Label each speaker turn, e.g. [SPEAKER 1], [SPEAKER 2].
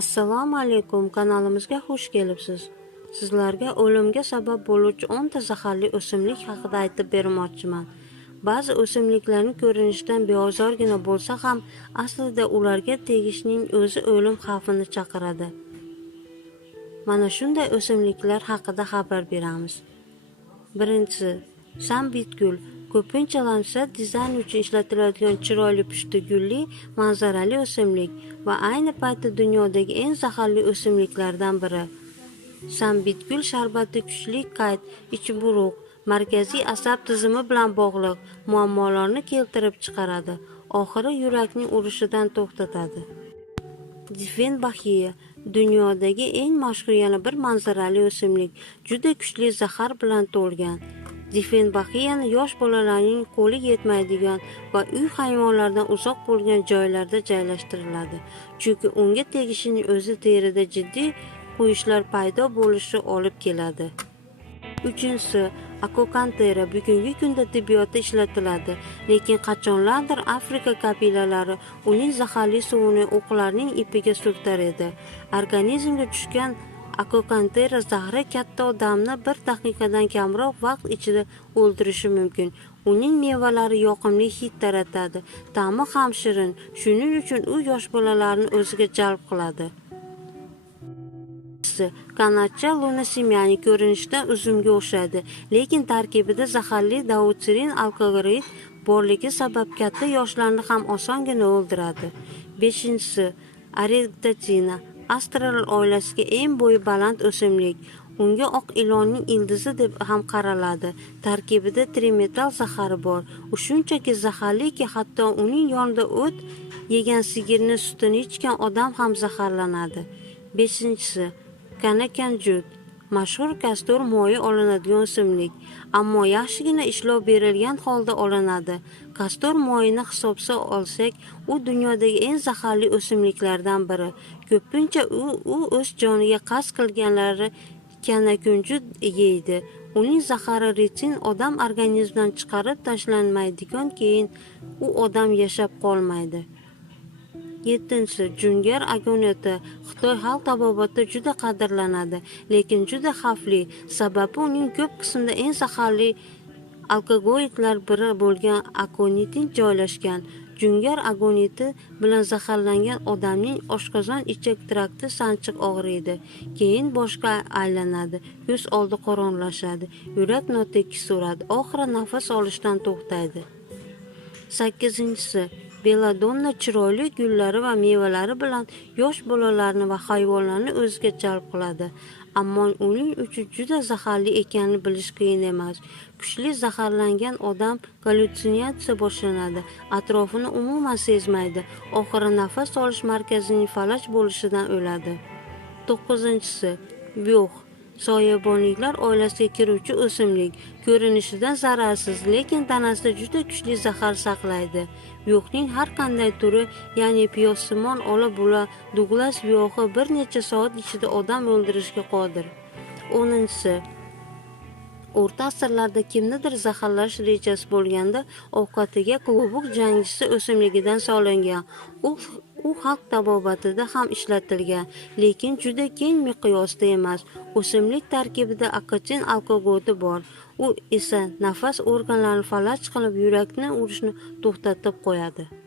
[SPEAKER 1] assalomu alaykum kanalimizga xush kelibsiz. Sizlarga o'limga sabab bo'luvchi 10 ta zaharli o'simlik haqida aytib bermoqchiman. Ba'zi o'simliklarni ko'rinishidan beozorgina bo'lsa ham aslida ularga tegishning o'zi o'lim xavfini chaqiradi. Mana shunday o'simliklar haqida xabar beramiz. Birinchisi ko'pincha landshaft dizayn uchun ishlatiladigan chiroyli pushti gulli manzarali o'simlik va ayni paytda dunyodagi eng zaharli o'simliklardan biri. Sambitgul sharbati kuchli qayt ichburug' markaziy asab tizimi bilan bog'liq muammolarni keltirib chiqaradi oxiri yurakning urishidan to'xtatadi. Difenbaxiya dunyodagi eng mashhur yana bir manzarali o'simlik juda kuchli zahar bilan to'lgan difenbaxiyani yosh bolalarning qo'li yetmaydigan va uy hayvonlaridan uzoq bo'lgan joylarda joylashtiriladi. Chunki unga tegishining o'zi terida jiddiy quyishlar paydo bo'lishi olib keladi. Uchinchisi akokantera bugungi kunda tibbiyotda ishlatiladi. Lekin qachonlardir afrika kabilalari uning zaharli suvini o'qlarning ipiga surtar edi. Organizmga tushgan akokantera zahri katta odamni bir daqiqadan kamroq vaqt ichida o'ldirishi mumkin. Uning mevalari yoqimli hid taratadi. Ta'mi ham shirin. Shuning uchun u yosh bolalarni o'ziga jalb qiladi. Kanatcha lunasimyani ko'rinishda uzumga o'xshaydi. Lekin tarkibida zaharli dautsirin alkaloid borligi sabab katta yoshlarni ham osongina o'ldiradi. Beshinchisi aregdatina astral oilasiga eng bo'yi baland o'simlik. Unga oq ilonning ildizi deb ham qaraladi. Tarkibida trimetal zahari bor. U shunchaki zaharliki hatto uning yonida o't yegan sigirni sutini ichgan odam ham zaharlanadi. Beshinchisi kanakanjut mashhur kastor moyi olinadigan o'simlik ammo yaxshigina ishlov berilgan holda olinadi. Kastor moyini hisobga olsak u dunyodagi eng zaharli o'simliklardan biri. Ko'pincha u u o'z joniga qasd qilganlari kanakunjut yeydi. Uning zahari ritsin odam organizmidan chiqarib tashlanmaydigan keyin u odam yashab qolmaydi. Yettinchi jungar agoniti xitoy xalq tabobatida juda qadrlanadi lekin juda xavfli. Sababi uning ko'p qismida eng zaharli alkogoliklar biri bo'lgan akonitin joylashgan. Jungar agoniti bilan zaharlangan odamning oshqozon ichak trakti sanchiq og'riydi. Keyin boshqa aylanadi ko'z oldi qorong'ilashadi yurak notekis uradi oxiri nafas olishdan to'xtaydi. Sakkizinchisi beladonna chiroyli gullari va mevalari bilan yosh bolalarni va hayvonlarni o'ziga jalb qiladi. Ammo uning uchun juda zaharli ekanini bilish qiyin emas. Kuchli zaharlangan odam gallyutsinatsiya boshlanadi. Atrofini umuman sezmaydi. Oxiri nafas olish markazining falaj bo'lishidan o'ladi. To'qqizinchisi vyuh soyabonliklar oilasiga kiruvchi o'simlik. Ko'rinishidan zararsiz lekin tanasida juda kuchli zahar saqlaydi. Yo'qning har qanday turi ya'ni piyozsimon ola bula duglas vyuhi bir necha soat ichida odam o'ldirishga qodir. O'ninchisi o'rta asrlarda kimnidir zaharlash rejasi bo'lganda ovqatiga klubuk jangchisi o'simligidan solingan. U u xalq tabobatida ham ishlatilgan lekin juda keng miqyosda emas. O'simlik tarkibida akatin alkogoti bor. U esa nafas organlarini falaj qilib yurakni urishni to'xtatib qo'yadi.